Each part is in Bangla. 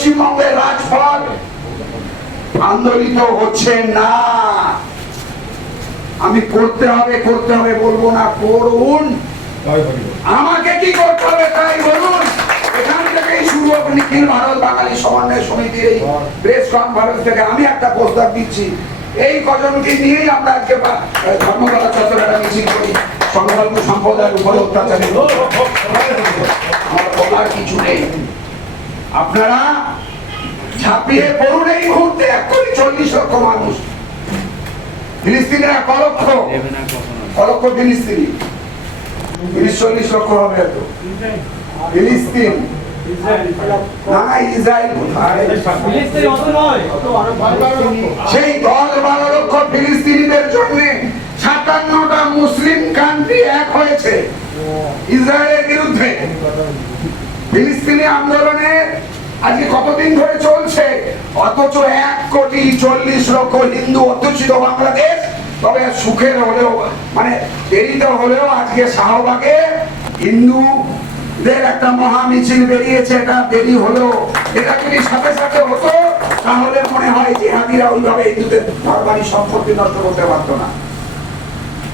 পশ্চিমবঙ্গের রাজপথ আন্দোলিত হচ্ছে না। আমি করতে হবে বলবো না, করুন। আমাকে কি করতে হবে তাই বলুন। এখান থেকেই শুরু হোক নিখিল ভারত বাঙালি সমন্বয় সমিতির এই প্রেস কনফারেন্স থেকে আমি একটা প্রস্তাব দিচ্ছি, এই কজনকে নিয়েই আমরা আজকে ধর্মতলা চত্বরে একটা মিছিল করি। সংখ্যালঘু সম্প্রদায়ের উপরে অত্যাচারে আমার বলার কিছু নেই। আপনারা ঝাঁপিয়ে পড়ুন এই মুহূর্তে। এক্ষুনি 40 লক্ষ মানুষ, ফিলিস্তিনের কলক্ষ ফিলিস্তিনি, 30-40 লক্ষ হবে এত ফিলিস্তিন। না ইসরায়েল কোথায়? সেই 10-12 লক্ষ ফিলিস্তিনিদের জন্য 57টা মুসলিম কান্ট্রি এক হয়েছে ইসরায়েলের বিরুদ্ধে। ফিলিস্তিনি আন্দোলনে আজকে কতদিন ধরে চলছে, অথচ 1,40,00,000 হিন্দু অধ্যুষিত বাংলাদেশ। তবে সুখের হলেও মানে দেরিতে হলেও আজকে শাহবাগে হিন্দুদের একটা মহা মিছিল বেরিয়েছে। এটা দেরি হলেও এটা যদি সাথে সাথে হতো তাহলে মনে হয় জিহাদিরা ওইভাবে হিন্দুদের ঘরবাড়ি সম্পত্তি নষ্ট করতে পারতো না।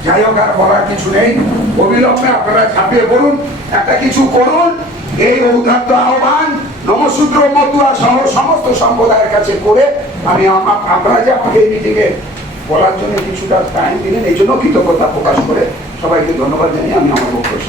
যাই হোক, আর বলার কিছু নেই। অবিলম্বে আপনারা ঝাঁপিয়ে পড়ুন, একটা কিছু করুন। এই ঔদাত্ত আহ্বান নমশূদ্র মতুয়া সহ সমস্ত সম্প্রদায়ের কাছে করে আমি আপনারা যে আমাকে এই মিটিংয়ে বলার জন্য কিছুটা টাইম দিলেন, এই জন্য কৃতজ্ঞতা প্রকাশ করে সবাইকে ধন্যবাদ জানিয়ে আমি আমার বক্তব্য